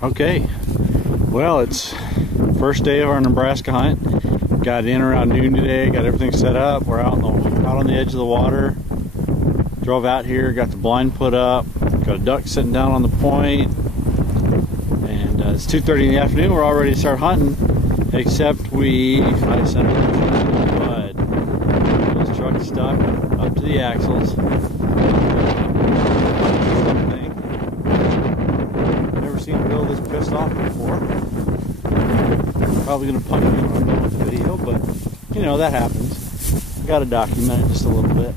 Okay, well, it's first day of our Nebraska hunt. Got in around noon today, got everything set up. We're out on the edge of the water. Drove out here, got the blind put up, got a duck sitting down on the point, and it's 2:30 in the afternoon. We're all ready to start hunting, except I sent the bud. This truck stuck up to the axles. Seen Bill this pissed off before. Probably gonna punch me when I'm done with the video, but you know, that happens. Gotta document it just a little bit.